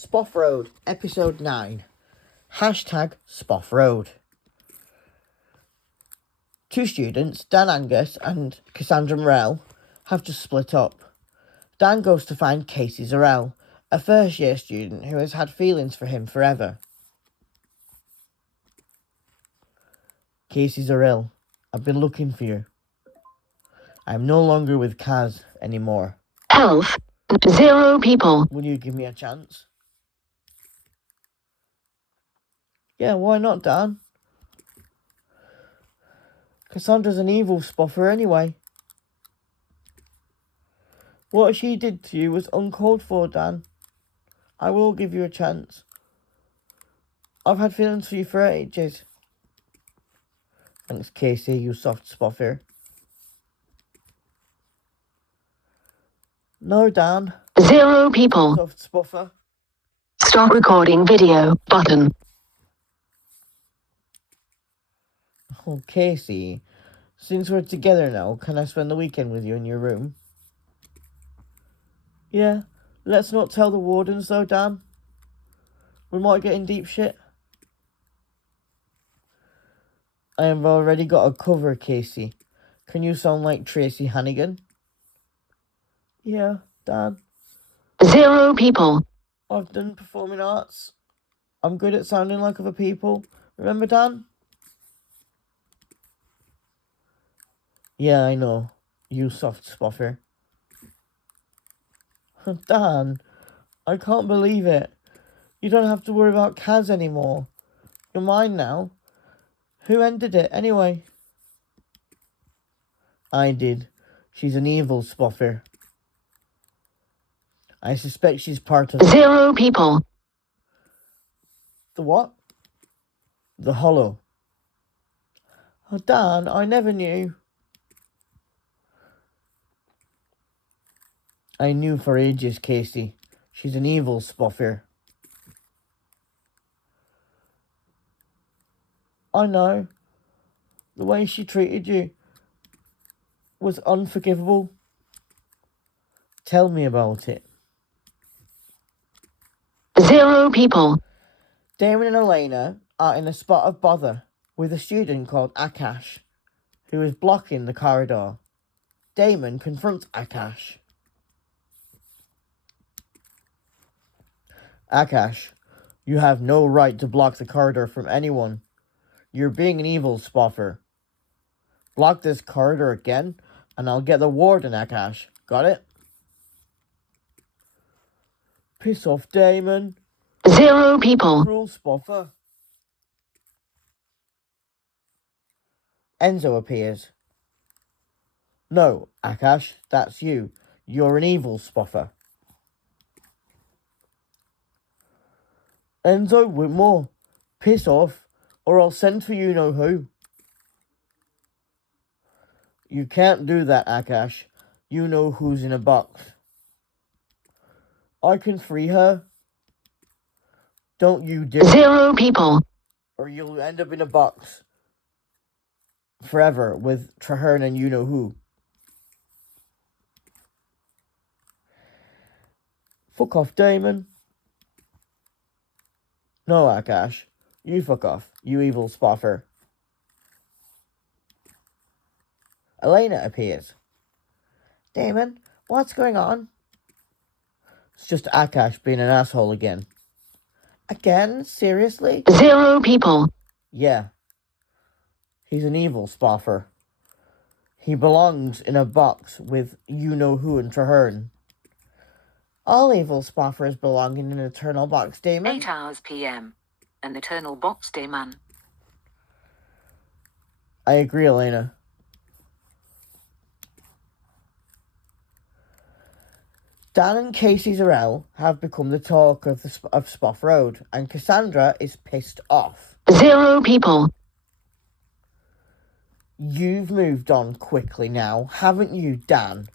Spoff Road, Episode 9. Hashtag Spoff Road. Two students, Dan Angus and Cassandra Morell, have just split up. Dan goes to find Casey Zarell, a first-year student who has had feelings for him forever. Casey Zarell, I've been looking for you. I'm no longer with Kaz anymore. Health, 0 people. Will you give me a chance? Yeah, why not, Dan? Cassandra's an evil spoffer anyway. What she did to you was uncalled for, Dan. I will give you a chance. I've had feelings for you for ages. Thanks, Casey, you soft spoffer. No, Dan. 0 people. Soft spoffer. Stop recording video button. Oh, Casey, since we're together now, can I spend the weekend with you in your room? Yeah, let's not tell the wardens though, Dan. We might get in deep shit. I have already got a cover, Casey. Can you sound like Tracy Hannigan? Yeah, Dan. 0 people. I've done performing arts. I'm good at sounding like other people. Remember, Dan? Yeah, I know. You soft spoffer. Dan, I can't believe it. You don't have to worry about Kaz anymore. You're mine now. Who ended it, anyway? I did. She's an evil spoffer. I suspect she's part of... 0 people. The what? The Hollow. Oh, Dan, I never knew. I knew for ages, Casey. She's an evil spoffer. I know. The way she treated you was unforgivable. Tell me about it. 0 people. Damon and Elena are in a spot of bother with a student called Akash, who is blocking the corridor. Damon confronts Akash. Akash, you have no right to block the corridor from anyone. You're being an evil spoffer. Block this corridor again, and I'll get the warden, Akash. Got it? Piss off, Damon. 0 people. Cruel spoffer. Enzo appears. No, Akash, that's you. You're an evil spoffer. Enzo Whitmore, piss off, or I'll send for you-know-who. You can't do that, Akash. You know who's in a box. I can free her. Don't you dare. 0 people. Or you'll end up in a box. Forever with Traherne and you-know-who. Fuck off, Damon. No, Akash. You fuck off, you evil spoffer. Elena appears. Damon, what's going on? It's just Akash being an asshole again. Again? Seriously? 0 people. Yeah. He's an evil spoffer. He belongs in a box with you-know-who and Traherne. All evil spoffers belong in an eternal box, Damon. 8 hours PM. An eternal box day, man. I agree, Elena. Dan and Casey Zarell have become the talk of Spoff Road, and Cassandra is pissed off. 0 people. You've moved on quickly now, haven't you, Dan?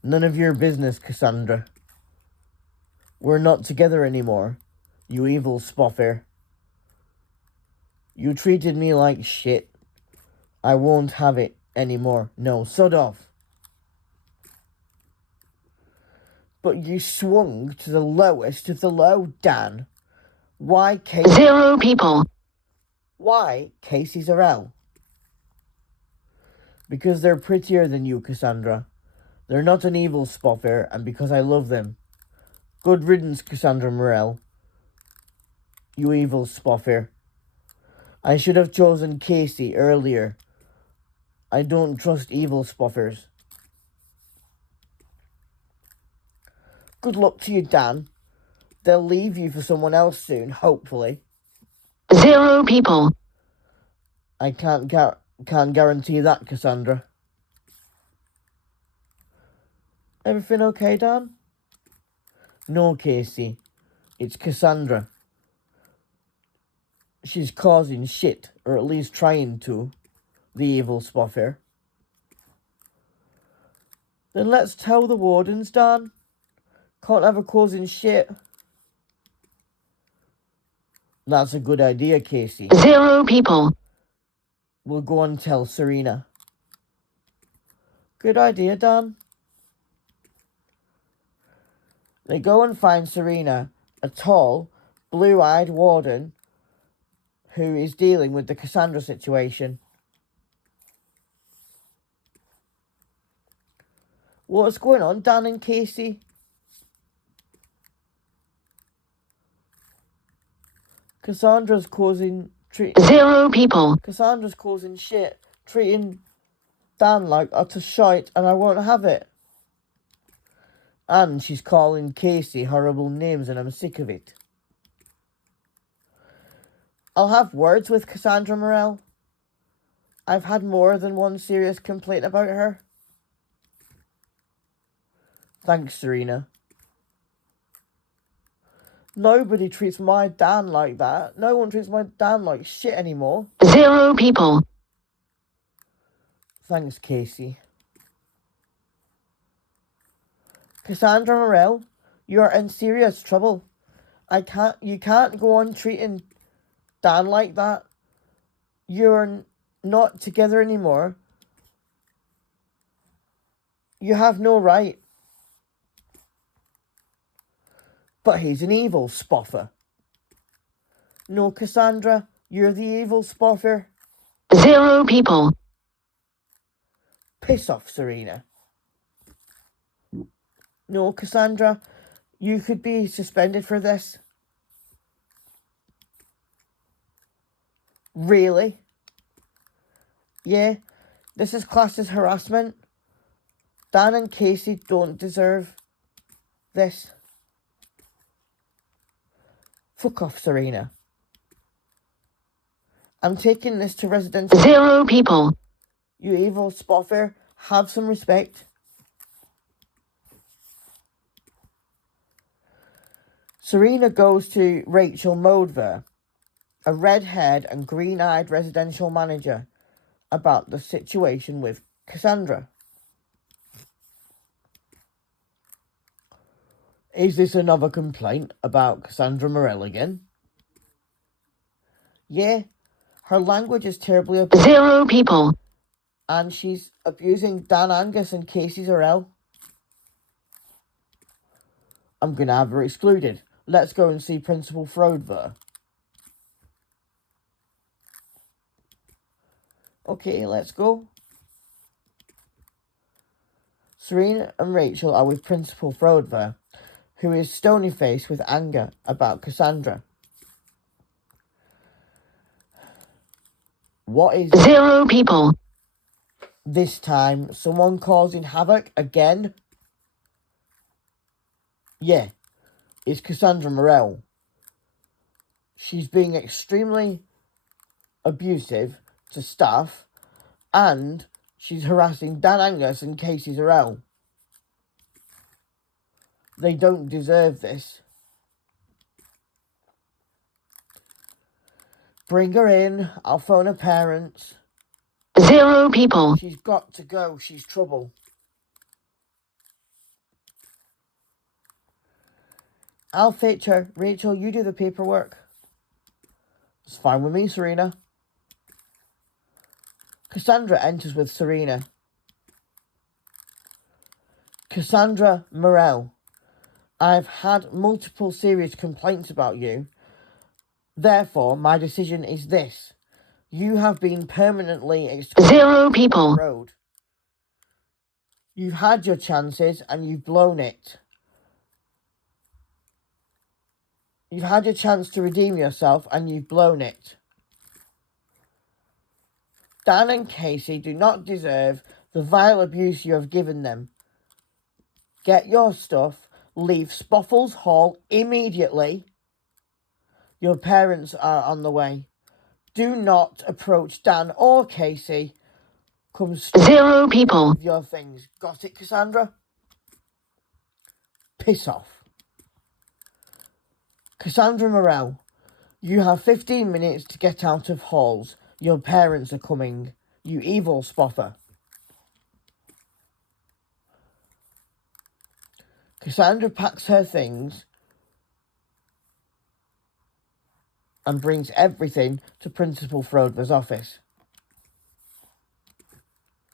None of your business, Cassandra. We're not together anymore, you evil spoffer. You treated me like shit. I won't have it anymore. No, sod off. But you swung to the lowest of the low, Dan. Why Casey? 0 people. Why Casey Zarell? Because they're prettier than you, Cassandra. They're not an evil spoffer, and because I love them. Good riddance, Cassandra Morell. You evil spoffer. I should have chosen Casey earlier. I don't trust evil spoffers. Good luck to you, Dan. They'll leave you for someone else soon, hopefully. 0 people. I can't guarantee that, Cassandra. Everything okay, Dan? No, Casey. It's Cassandra. She's causing shit, or at least trying to. The evil spoffer. Then let's tell the wardens, Dan. Can't have her causing shit. That's a good idea, Casey. 0 people. We'll go and tell Serena. Good idea, Dan. They go and find Serena, a tall, blue-eyed warden who is dealing with the Cassandra situation. What's going on, Dan and Casey? Cassandra's causing 0 people. Cassandra's causing shit, treating Dan like utter shite, and I won't have it. And she's calling Casey horrible names, and I'm sick of it. I'll have words with Cassandra Morell. I've had more than one serious complaint about her. Thanks, Serena. Nobody treats my Dan like that. No one treats my Dan like shit anymore. 0 people. Thanks, Casey. Cassandra Morell, you're in serious trouble. You can't go on treating Dan like that. You're not together anymore. You have no right. But he's an evil spoffer. No, Cassandra, you're the evil spoffer. 0 people. Piss off, Serena. No, Cassandra, you could be suspended for this. Really? Yeah, this is classed as harassment. Dan and Casey don't deserve this. Fuck off, Serena. I'm taking this to residential. 0 people. You evil spoffer, have some respect. Serena goes to Rachel Modver, a red-haired and green-eyed residential manager, about the situation with Cassandra. Is this another complaint about Cassandra Morell again? Yeah, her language is terribly abusive. 0 people. And she's abusing Dan Angus and Casey Zarell. I'm going to have her excluded. Let's go and see Principal Frodver. Okay, let's go. Serena and Rachel are with Principal Frodver, who is stony-faced with anger about Cassandra. What is 0 people. this time? Someone causing havoc again? Yeah, it's Cassandra Morell. She's being extremely abusive to staff, and she's harassing Dan Angus and Casey Zarell. They don't deserve this. Bring her in. I'll phone her parents. 0 people. She's got to go. She's trouble. I'll fetch her. Rachel, you do the paperwork. It's fine with me, Serena. Cassandra enters with Serena. Cassandra Morell, I've had multiple serious complaints about you. Therefore, my decision is this. You have been permanently excluded 0 from the people. road. You've had your chances and you've blown it. You've had your chance to redeem yourself and you've blown it. Dan and Casey do not deserve the vile abuse you have given them. Get your stuff, leave Spoffles Hall immediately. Your parents are on the way. Do not approach Dan or Casey. Come straight 0 people. with your things. Got it, Cassandra? Piss off. Cassandra Morel, you have 15 minutes to get out of halls. Your parents are coming. You evil spoffer. Cassandra packs her things and brings everything to Principal Froder's office.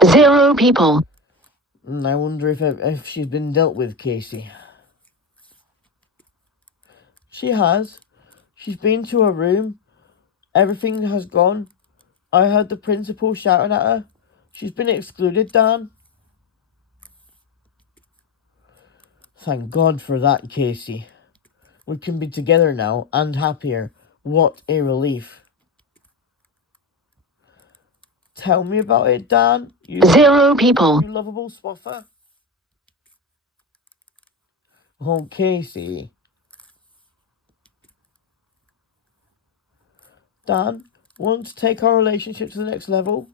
0 people. I wonder if she's been dealt with, Casey. She has. She's been to her room. Everything has gone. I heard the principal shouting at her. She's been excluded, Dan. Thank God for that, Casey. We can be together now and happier. What a relief. Tell me about it, Dan. 0 people. You lovable swaffer. Oh, Casey. Dan, want to take our relationship to the next level?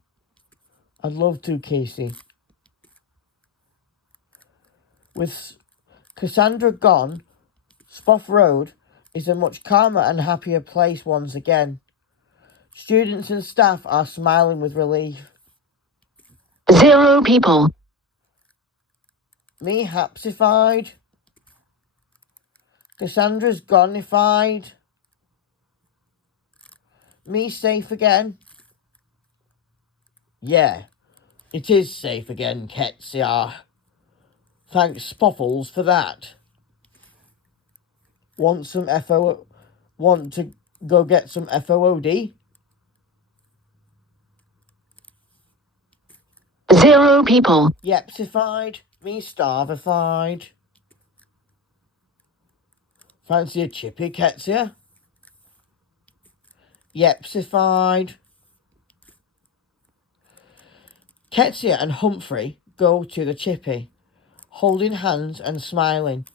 I'd love to, Casey. With Cassandra gone, Spoff Road is a much calmer and happier place once again. Students and staff are smiling with relief. 0 people. Me hapsified. Cassandra's gonified. Me safe again. Yeah, it is safe again, Ketsia. Thanks, Spoffles, for that. Want to go get some FOOD? 0 people. Yepsified. Me starvified. Fancy a chippy, Ketsia? Yepsified. Ketsia and Humphrey go to the chippy, holding hands and smiling.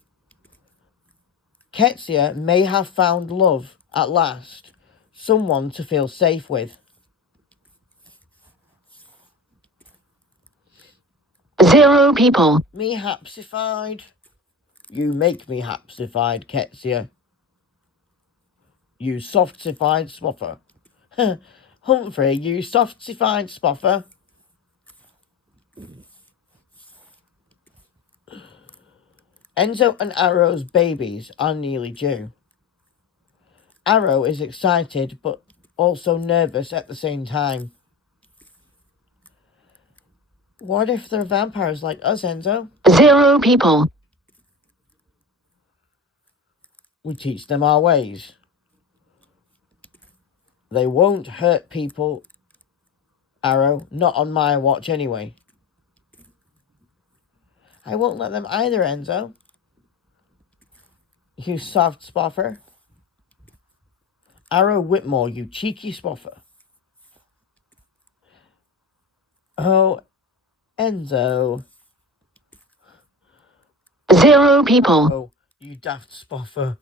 Ketsia may have found love at last, someone to feel safe with. 0 people. Me hapsified. You make me hapsified, Ketsia. You softified swaffer. Humphrey, you softified spoffer. Enzo and Arrow's babies are nearly due. Arrow is excited but also nervous at the same time. What if they're vampires like us, Enzo? 0 people. We teach them our ways. They won't hurt people, Arrow. Not on my watch anyway. I won't let them either, Enzo. You soft spoffer. Arrow Whitmore, you cheeky spoffer. Oh, Enzo. 0 people. Oh, you daft spoffer.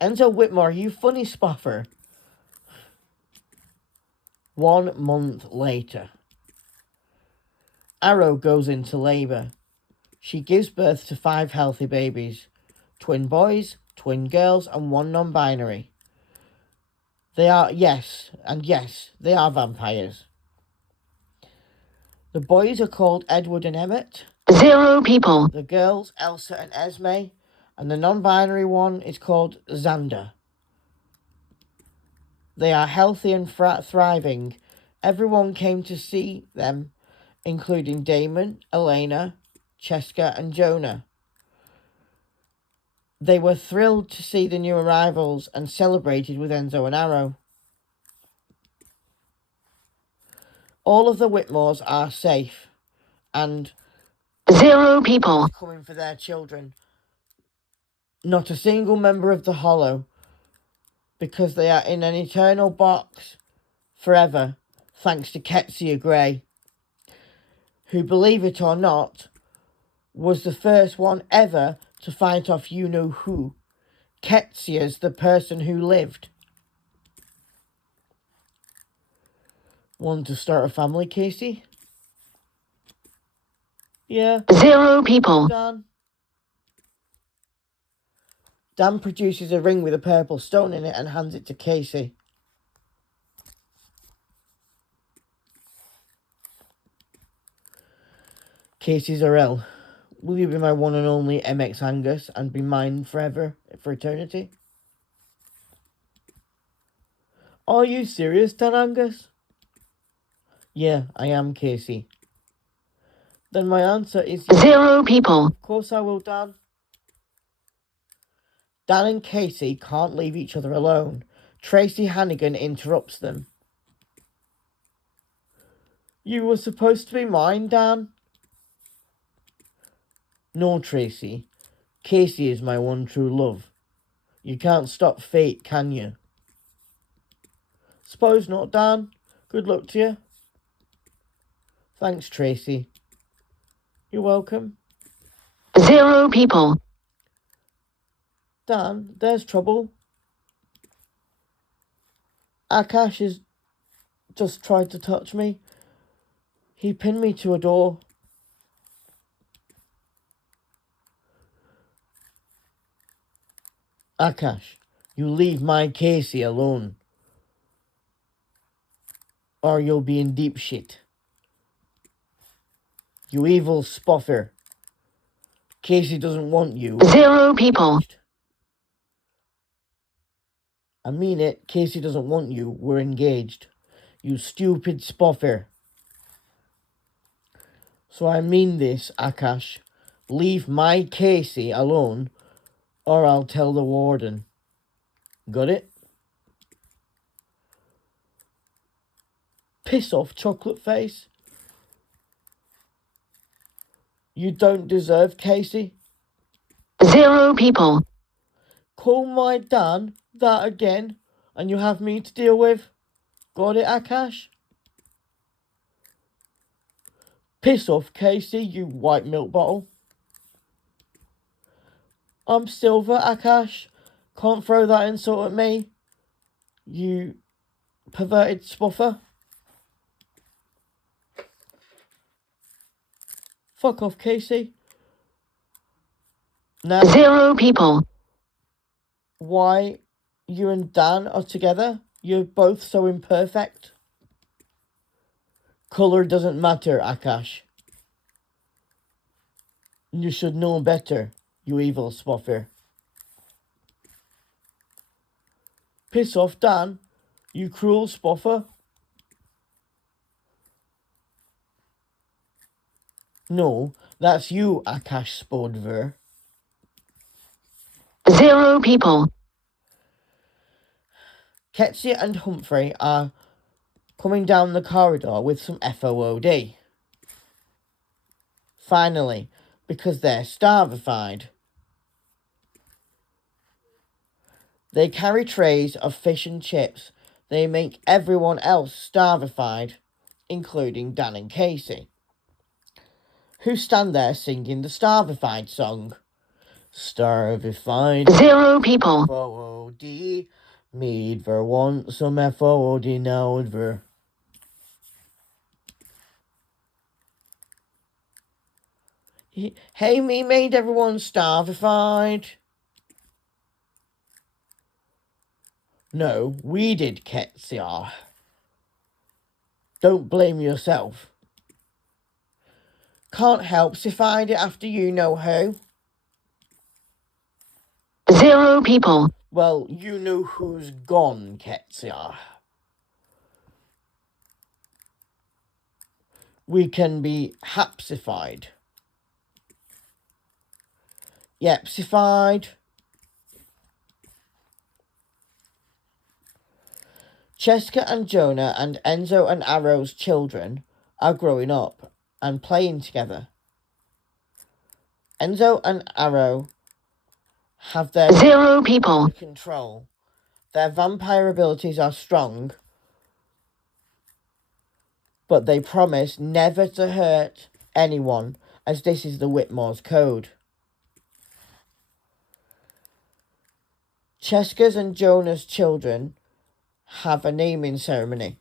Enzo Whitmore, you funny spoffer. 1 month later. Arrow goes into labour. She gives birth to 5 healthy babies. Twin boys, twin girls, and 1 non-binary. They are, yes, they are vampires. The boys are called Edward and Emmett. 0 people. The girls, Elsa and Esme. And the non-binary one is called Xander. They are healthy and thriving. Everyone came to see them, including Damon, Elena, Cheska and Jonah. They were thrilled to see the new arrivals and celebrated with Enzo and Arrow. All of the Whitmores are safe and 0 people. coming for their children. Not a single member of the Hollow, because they are in an eternal box forever, thanks to Ketsia Grey, who, believe it or not, was the first one ever to fight off you-know-who. Ketsia's the person who lived. Want to start a family, Casey? Yeah. 0 people. Dan produces a ring with a purple stone in it and hands it to Casey. Casey Zarel, will you be my one and only MX Angus and be mine forever, for eternity? Are you serious, Dan Angus? Yeah, I am, Casey. Then my answer is yes. 0 people. Of course I will, Dan. Dan and Casey can't leave each other alone. Tracy Hannigan interrupts them. You were supposed to be mine, Dan. No, Tracy. Casey is my one true love. You can't stop fate, can you? Suppose not, Dan. Good luck to you. Thanks, Tracy. You're welcome. 0 people. Dan, there's trouble. Akash has just tried to touch me. He pinned me to a door. Akash, you leave my Casey alone, or you'll be in deep shit. You evil spoffer. Casey doesn't want you. 0 people. I mean it. Casey doesn't want you. We're engaged. You stupid spoffer. So I mean this, Akash. Leave my Casey alone, or I'll tell the warden. Got it? Piss off, chocolate face. You don't deserve Casey. 0 people. Call my Dan that again, and you have me to deal with. Got it, Akash? Piss off, Casey, you white milk bottle. I'm Silver, Akash. Can't throw that insult at me. You perverted spuffer. Fuck off, Casey. Now, 0 people. why you and Dan are together? You're both so imperfect. Colour doesn't matter, Akash. You should know better, you evil spuffer. Piss off, Dan, you cruel spuffer. No, that's you, Akash Spodver. 0 people. Ketsia and Humphrey are coming down the corridor with some FOOD. Finally, because they're starvified. They carry trays of fish and chips. They make everyone else starvified, including Dan and Casey, who stand there singing the starvified song. Starvified. 0 people. FOOD. Mead ver want some FOOD now ver. Hey, me made everyone starvified. No, we did, Ketsia. Don't blame yourself. Can't help if I did after you know who. 0 people. Well, you know who's gone, Ketsia. We can be hapsified. Yepsified. Cheska and Jonah and Enzo and Arrow's children are growing up and playing together. Enzo and Arrow have their 0 people. control. Their vampire abilities are strong, but they promise never to hurt anyone, as this is the Whitmore's code. Cheska's and Jonah's children have a naming ceremony,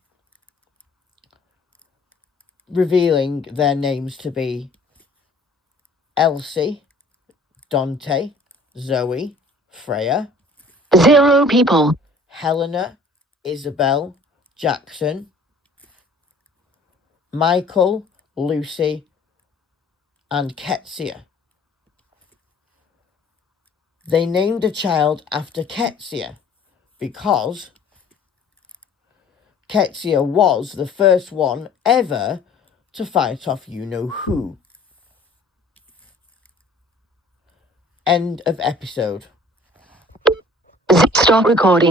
revealing their names to be Elsie, Dante, Zoe, Freya, 0 people. Helena, Isabel, Jackson, Michael, Lucy, and Ketsia. They named a child after Ketsia because Ketsia was the first one ever to fight off you-know-who. End of episode. Stop recording.